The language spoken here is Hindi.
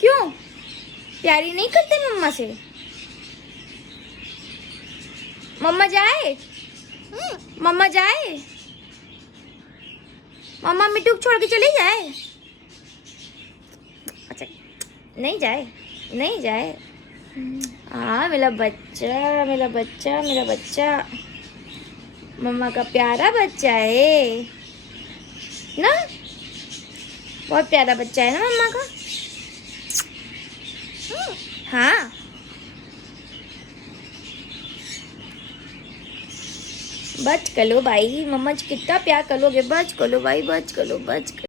क्यों प्यारी नहीं करते मम्मा से? मम्मा जाए, मम्मा जाए, मम्मा मिट्टू को छोड़ के चली जाए। अच्छा नहीं जाए, नहीं जाए। हाँ मेरा बच्चा, मेरा बच्चा, मेरा बच्चा, मम्मा का प्यारा बच्चा है ना, बहुत प्यारा बच्चा है ना मम्मा का। हाँ बच कलो भाई, मम्मा कितना प्यार करोगे, बच कलो भाई, बच कलो, बच कलो।